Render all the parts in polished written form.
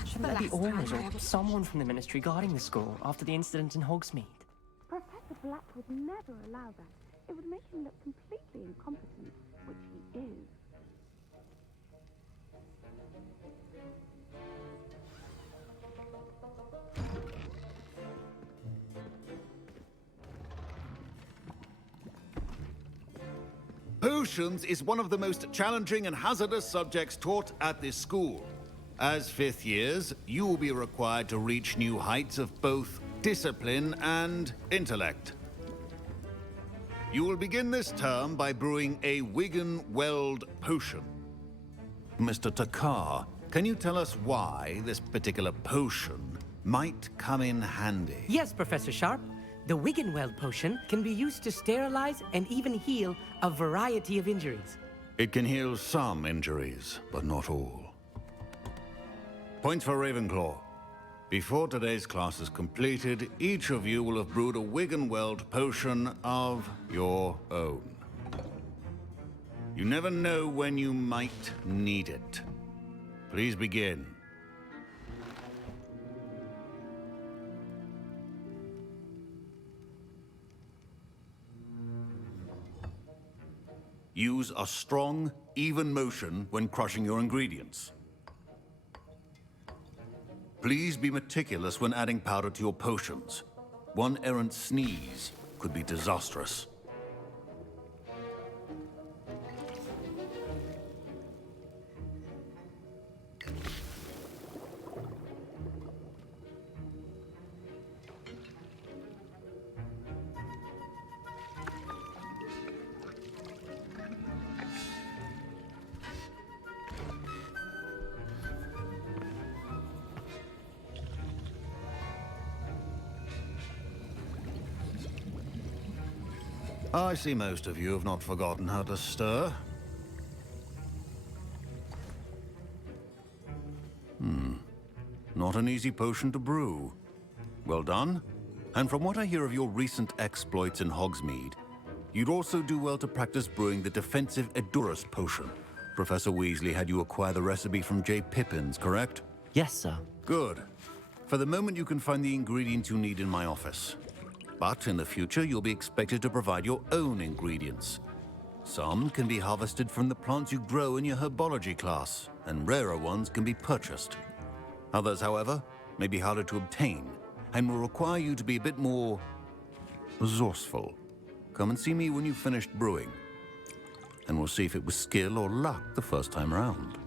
Shouldn't there be Ormers or someone from the Ministry guarding the school after the incident in Hogsmeade? Professor Black would never allow that. It would make him look completely incompetent, which he is. Potions is one of the most challenging and hazardous subjects taught at this school. As fifth years, you will be required to reach new heights of both discipline and intellect. You will begin this term by brewing a Wigan-Weld potion. Mr. Takar, can you tell us why this particular potion might come in handy? Yes, Professor Sharp. The Wigan-Weld potion can be used to sterilize and even heal a variety of injuries. It can heal some injuries, but not all. Points for Ravenclaw. Before today's class is completed, each of you will have brewed a Wigan-Weld potion of your own. You never know when you might need it. Please begin. Use a strong, even motion when crushing your ingredients. Please be meticulous when adding powder to your potions. One errant sneeze could be disastrous. I see most of you have not forgotten how to stir. Not an easy potion to brew. Well done. And from what I hear of your recent exploits in Hogsmeade, you'd also do well to practice brewing the defensive Edurus potion. Professor Weasley had you acquire the recipe from J. Pippin's, correct? Yes, sir. Good. For the moment, you can find the ingredients you need in my office. But in the future, you'll be expected to provide your own ingredients. Some can be harvested from the plants you grow in your herbology class, and rarer ones can be purchased. Others, however, may be harder to obtain, and will require you to be a bit more resourceful. Come and see me when you've finished brewing, and we'll see if it was skill or luck the first time around.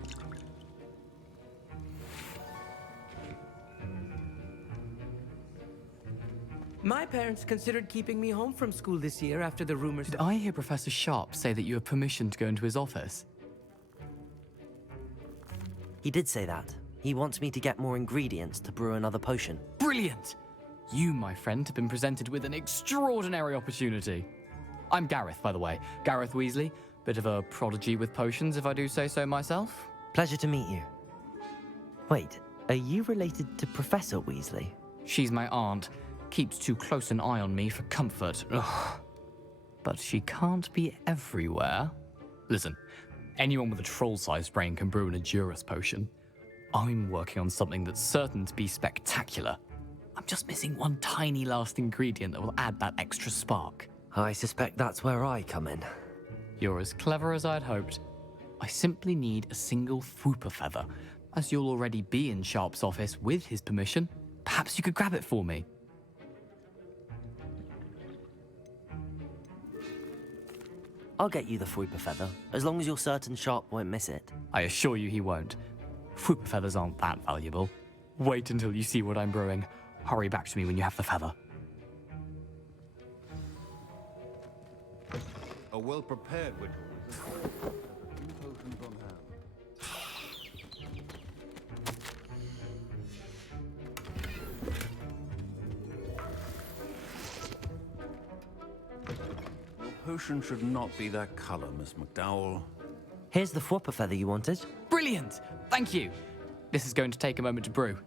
My parents considered keeping me home from school this year after the rumors. Did I hear Professor Sharp say that you have permission to go into his office? He did say that. He wants me to get more ingredients to brew another potion. Brilliant! You, my friend, have been presented with an extraordinary opportunity. I'm Gareth, by the way. Gareth Weasley. Bit of a prodigy with potions, if I do say so myself. Pleasure to meet you. Wait, are you related to Professor Weasley? She's my aunt. Keeps too close an eye on me for comfort. Ugh. But she can't be everywhere. Listen, anyone with a troll-sized brain can brew an Edurus potion. I'm working on something that's certain to be spectacular. I'm just missing one tiny last ingredient that will add that extra spark. I suspect that's where I come in. You're as clever as I'd hoped. I simply need a single Fwooper feather. As you'll already be in Sharp's office with his permission, perhaps you could grab it for me. I'll get you the Fwooper feather, as long as you're certain Sharp won't miss it. I assure you he won't. Fwooper feathers aren't that valuable. Wait until you see what I'm brewing. Hurry back to me when you have the feather. A well-prepared witch. Few potions on hand. Your potion should not be that color, Miss McDowell. Here's the Fwooper feather you wanted. Brilliant! Thank you! This is going to take a moment to brew.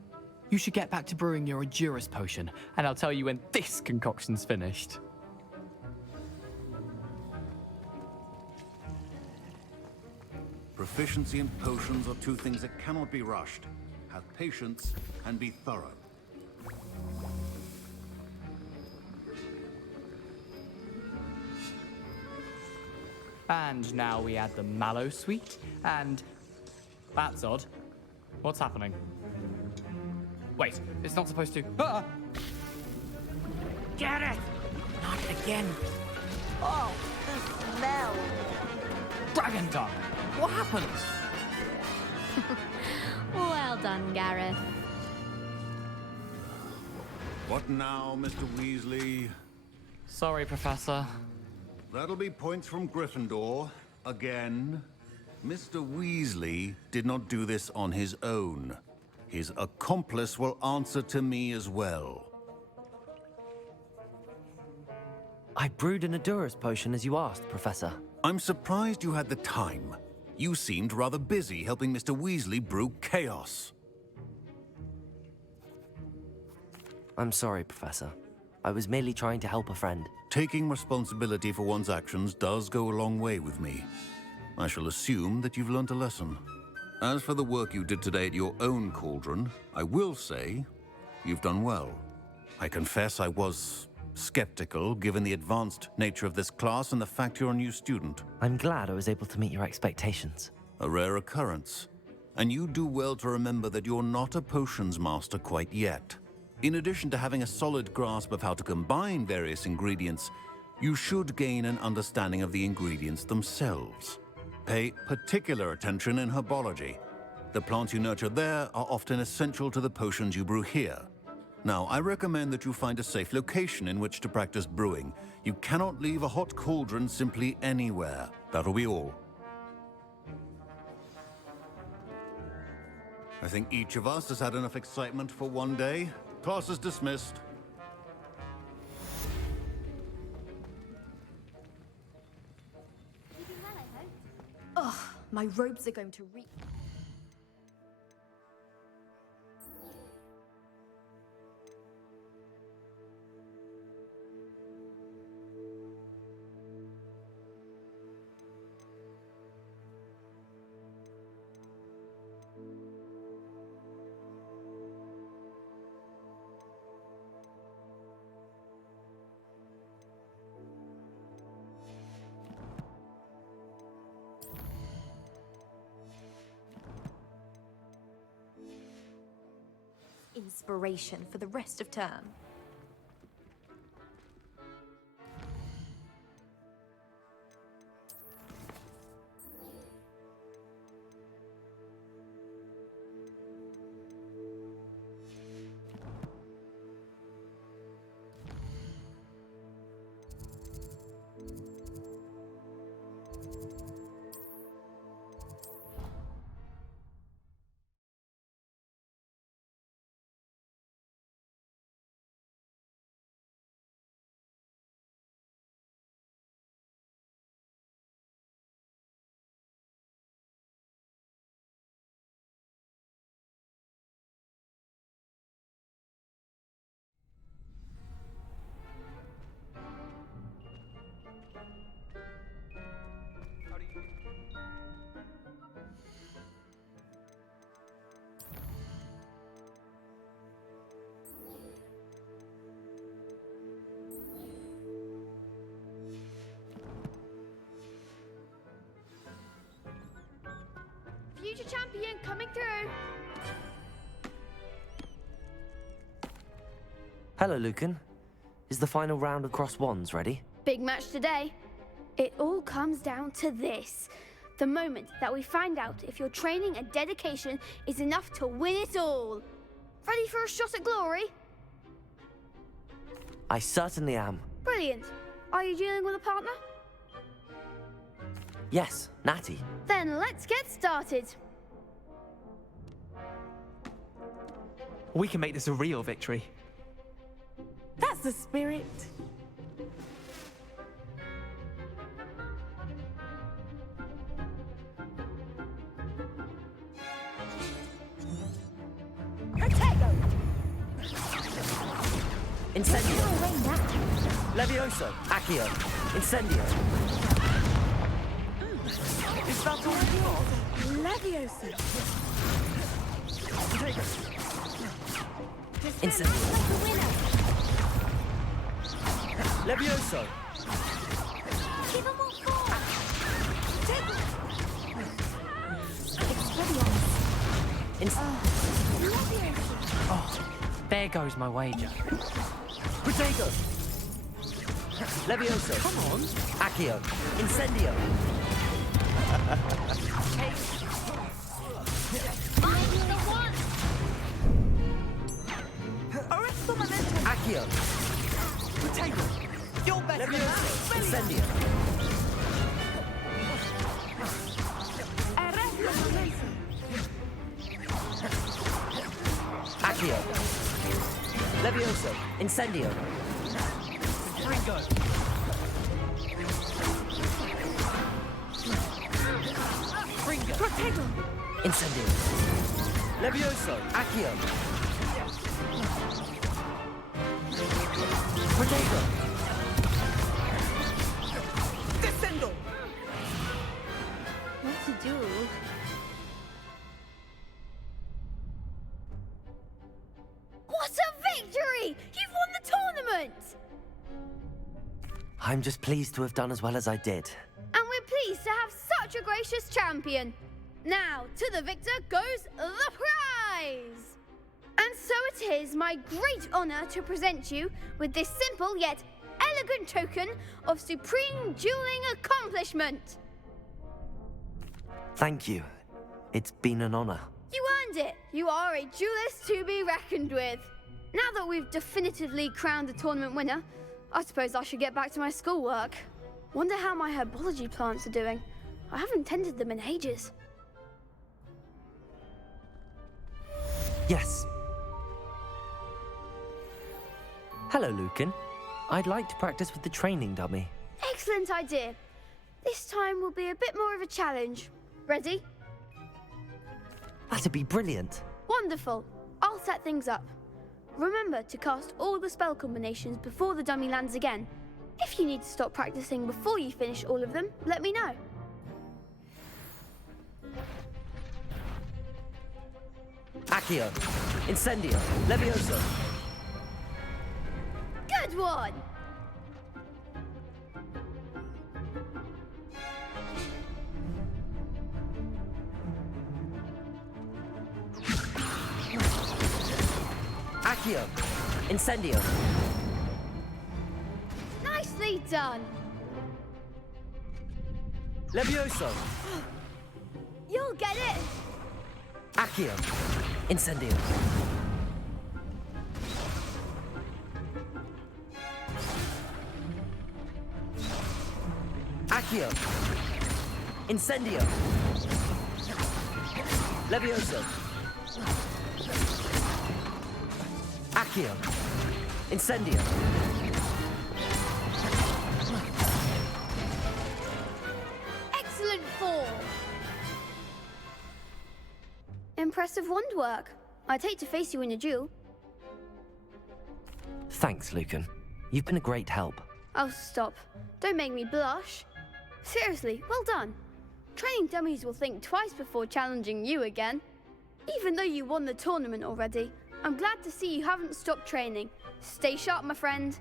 You should get back to brewing your Edurus potion, and I'll tell you when this concoction's finished. Proficiency and potions are two things that cannot be rushed. have patience and be thorough. And now we add the mallow sweet, and that's odd. What's happening? Wait, it's not supposed to. Ah! Get it! Not again. Oh, the smell. Dragon dung! What happened? Well done, Gareth. What now, Mr. Weasley? Sorry, Professor. That'll be points from Gryffindor. Again. Mr. Weasley did not do this on his own. His accomplice will answer to me as well. I brewed an Adurus potion as you asked, Professor. I'm surprised you had the time. You seemed rather busy helping Mr. Weasley brew chaos. I'm sorry, Professor. I was merely trying to help a friend. Taking responsibility for one's actions does go a long way with me. I shall assume that you've learnt a lesson. As for the work you did today at your own cauldron, I will say you've done well. I confess I was skeptical, given the advanced nature of this class and the fact you're a new student. I'm glad I was able to meet your expectations. A rare occurrence. And you do well to remember that you're not a potions master quite yet. In addition to having a solid grasp of how to combine various ingredients, you should gain an understanding of the ingredients themselves. Pay particular attention in herbology. The plants you nurture there are often essential to the potions you brew here. Now, I recommend that you find a safe location in which to practice brewing. You cannot leave a hot cauldron simply anywhere. That'll be all. I think each of us has had enough excitement for one day. Class is dismissed. Ugh, my robes are going to reek. Inspiration for the rest of term. Future champion coming through. Hello, Lucan. Is the final round of cross wands ready? Big match today. It all comes down to this. The moment that we find out if your training and dedication is enough to win it all. Ready for a shot at glory? I certainly am. Brilliant. Are you dealing with a partner? Yes, Natty. Then let's get started. We can make this a real victory. That's the spirit. Protego! Incendio. Levioso. Accio. Incendio. Is that all you got? Leviosa. Incendio. Like a winner. Levioso. Give him more force. Oh, there goes my wager. Protego. Levioso. Come on. Accio. Incendio. I'm the one. Accio. Protego. You're better than that. Incendio. Accio. Levioso. Incendio. Ringo. Ringo. Protego. Incendio. Levioso. Accio. Protego. Descendo. What to do? What a victory! You've won the tournament! I'm just pleased to have done as well as I did. And we're pleased to have such a gracious champion. Now, to the victor goes the prize! And so it is my great honor to present you with this simple yet elegant token of supreme dueling accomplishment. Thank you. It's been an honor. You earned it. You are a duelist to be reckoned with. Now that we've definitively crowned the tournament winner, I suppose I should get back to my schoolwork. Wonder how my herbology plants are doing. I haven't tended them in ages. Yes. Hello, Lucan. I'd like to practice with the training dummy. Excellent idea. This time will be a bit more of a challenge. Ready? That'd be brilliant. Wonderful. I'll set things up. Remember to cast all the spell combinations before the dummy lands again. If you need to stop practicing before you finish all of them, let me know. Accio. Incendio. Levioso. Good one! Accio. Incendio. Nicely done! Levioso. You'll get it! Accio. Incendio. Accio. Incendio. Levioso. Accio. Incendio. Excellent form! Impressive wand work. I'd hate to face you in a duel. Thanks, Lucan. You've been a great help. Oh, stop. Don't make me blush. Seriously, well done. Training dummies will think twice before challenging you again. Even though you won the tournament already, I'm glad to see you haven't stopped training. Stay sharp, my friend.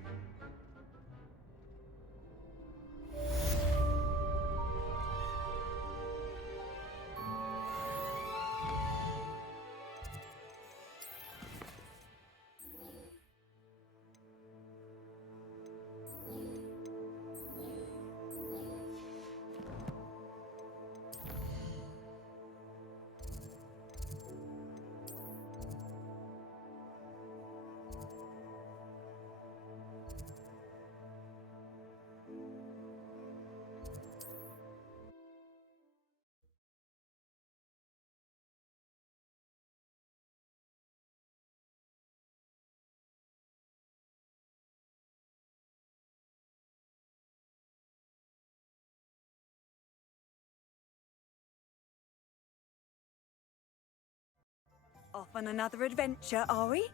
Off on another adventure, are we?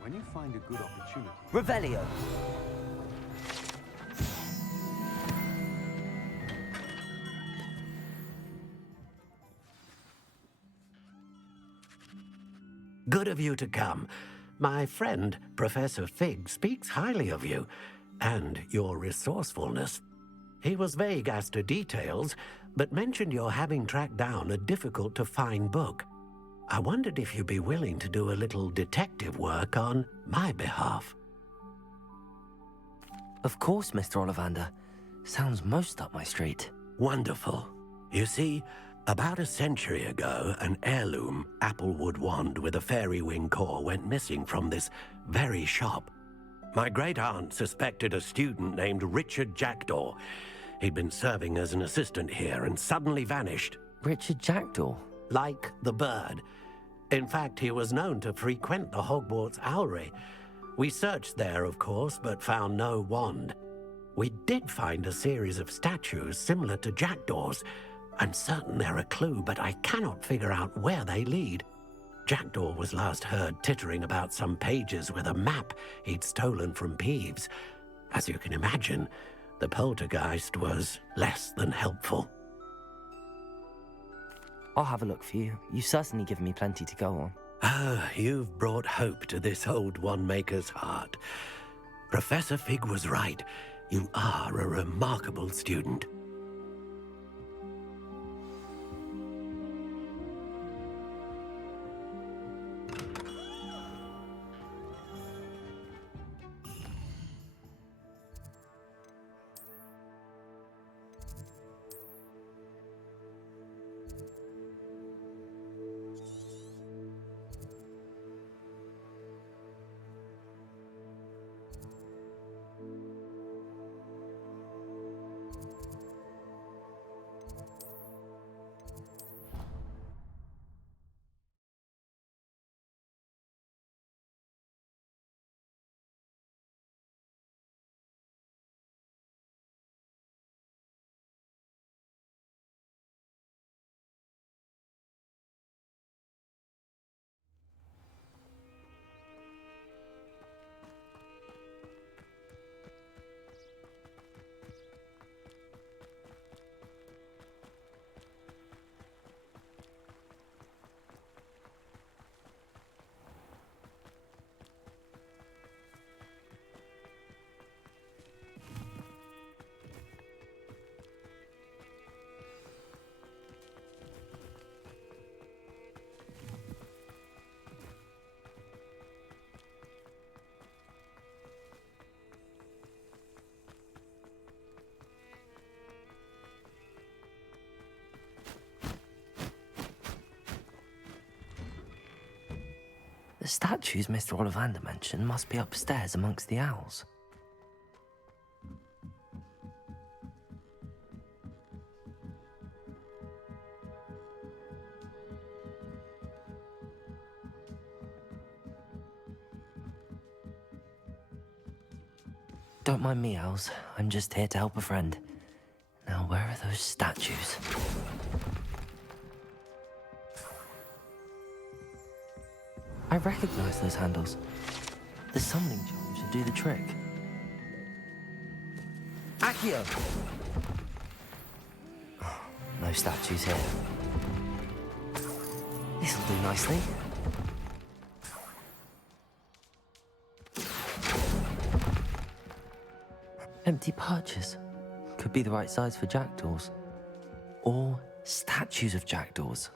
When you find a good opportunity... Revelio. Good of you to come. My friend, Professor Fig, speaks highly of you and your resourcefulness. He was vague as to details, but mentioned your having tracked down a difficult-to-find book. I wondered if you'd be willing to do a little detective work on my behalf. Of course, Mr. Ollivander. Sounds most up my street. Wonderful. You see, about a century ago, an heirloom applewood wand with a fairy wing core went missing from this very shop. My great-aunt suspected a student named Richard Jackdaw. He'd been serving as an assistant here and suddenly vanished. Richard Jackdaw? Like the bird. In fact, he was known to frequent the Hogwarts Owlery. We searched there, of course, but found no wand. We did find a series of statues similar to Jackdaw's. I'm certain they're a clue, but I cannot figure out where they lead. Jackdaw was last heard tittering about some pages with a map he'd stolen from Peeves. As you can imagine, the poltergeist was less than helpful. I'll have a look for you. You've certainly given me plenty to go on. Ah, you've brought hope to this old one-maker's heart. Professor Fig was right. You are a remarkable student. The statues Mr. Ollivander mentioned must be upstairs amongst the owls. Don't mind me, owls. I'm just here to help a friend. Now, where are those statues? I recognize those handles. The summoning charm should do the trick. Accio! Oh, no statues here. This'll do nicely. Empty perches. Could be the right size for jackdaws. Or statues of jackdaws.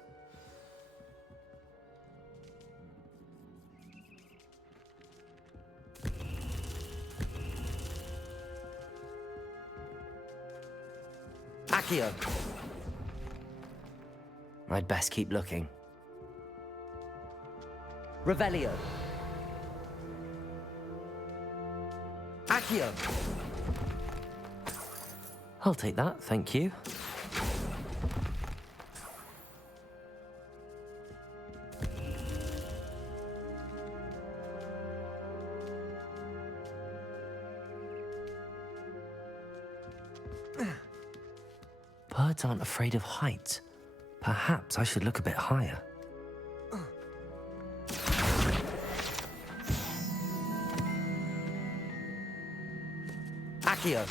Accio! I'd best keep looking. Revelio! Accio! I'll take that, thank you. Birds aren't afraid of heights. Perhaps I should look a bit higher. Accio!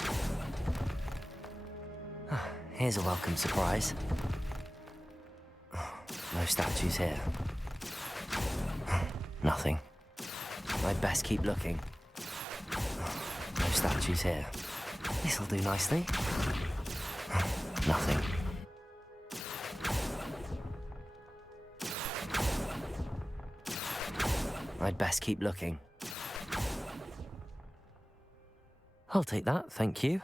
Here's a welcome surprise. No statues here. Nothing. I'd best keep looking. No statues here. This'll do nicely. Nothing. I'd best keep looking. I'll take that, thank you.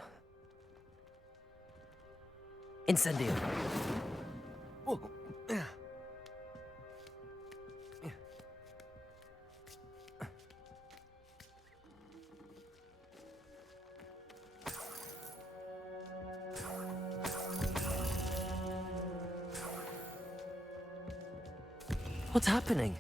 Incendio! Oh. What's happening?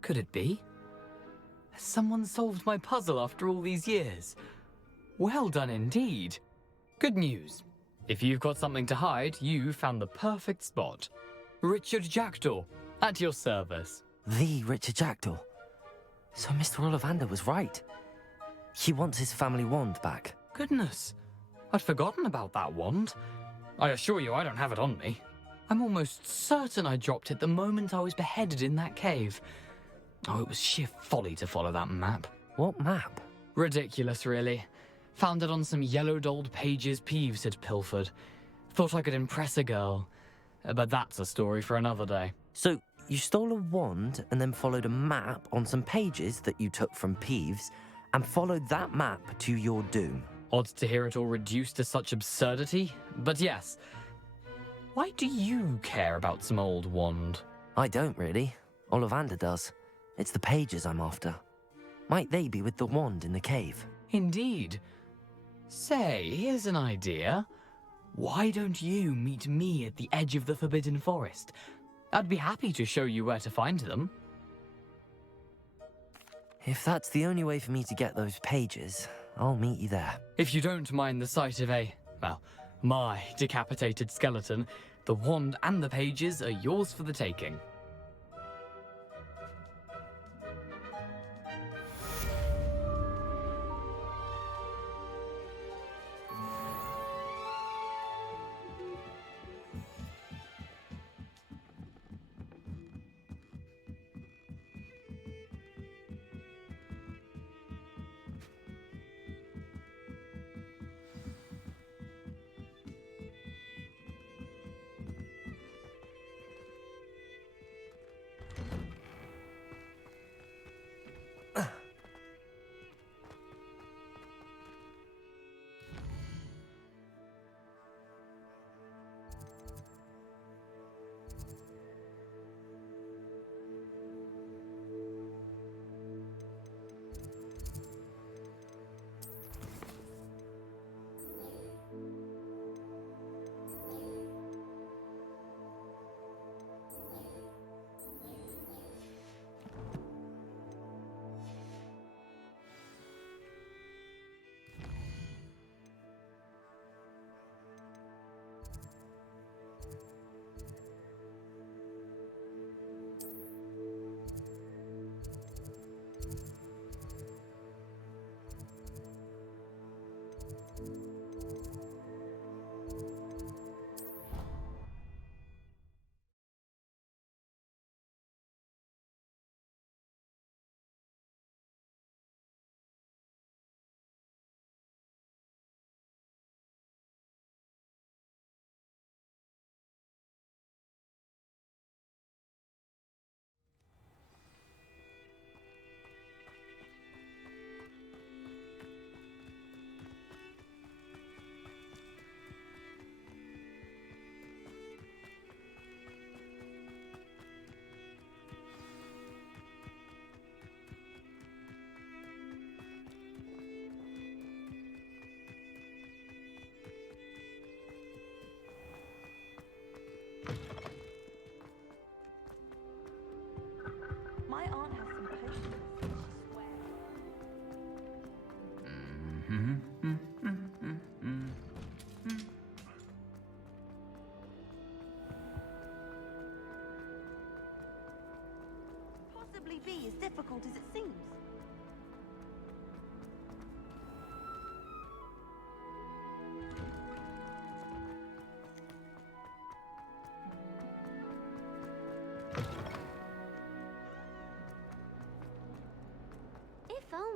Could it be? Has someone solved my puzzle after all these years? Well done indeed. Good news. If you've got something to hide, you found the perfect spot. Richard Jackdaw, at your service. The Richard Jackdaw. So Mr. Ollivander was right. He wants his family wand back. Goodness, I'd forgotten about that wand. I assure you I don't have it on me. I'm almost certain I dropped it the moment I was beheaded in that cave. Oh, it was sheer folly to follow that map. What map? Ridiculous, really. Found it on some yellowed old pages Peeves had pilfered. Thought I could impress a girl. But that's a story for another day. So, you stole a wand and then followed a map on some pages that you took from Peeves and followed that map to your doom. Odd to hear it all reduced to such absurdity, but yes. Why do you care about some old wand? I don't really. Ollivander does. It's the pages I'm after. Might they be with the wand in the cave? Indeed. Say, here's an idea. Why don't you meet me at the edge of the Forbidden Forest? I'd be happy to show you where to find them. If that's the only way for me to get those pages, I'll meet you there. If you don't mind the sight of my decapitated skeleton, the wand and the pages are yours for the taking.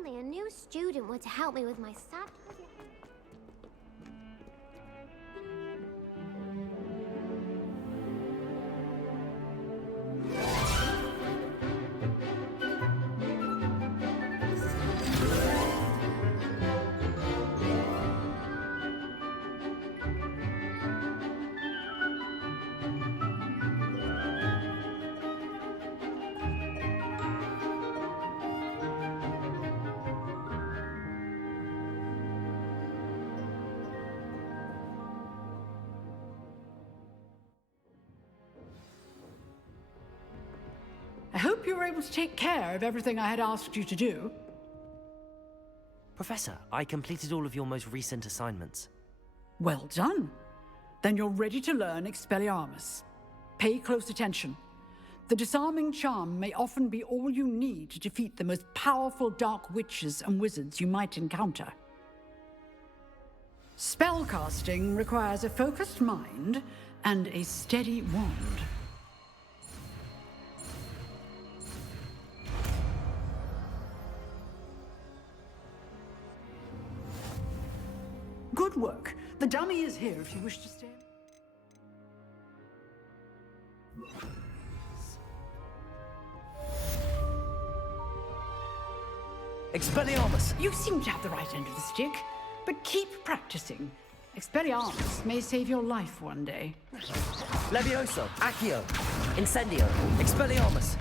only a new student were to help me with my sad... I hope you were able to take care of everything I had asked you to do. Professor, I completed all of your most recent assignments. Well done. Then you're ready to learn Expelliarmus. Pay close attention. The disarming charm may often be all you need to defeat the most powerful dark witches and wizards you might encounter. Spellcasting requires a focused mind and a steady wand. Good work. The dummy is here if you wish to stay. Expelliarmus! You seem to have the right end of the stick, but keep practicing. Expelliarmus may save your life one day. Levioso! Accio! Incendio! Expelliarmus!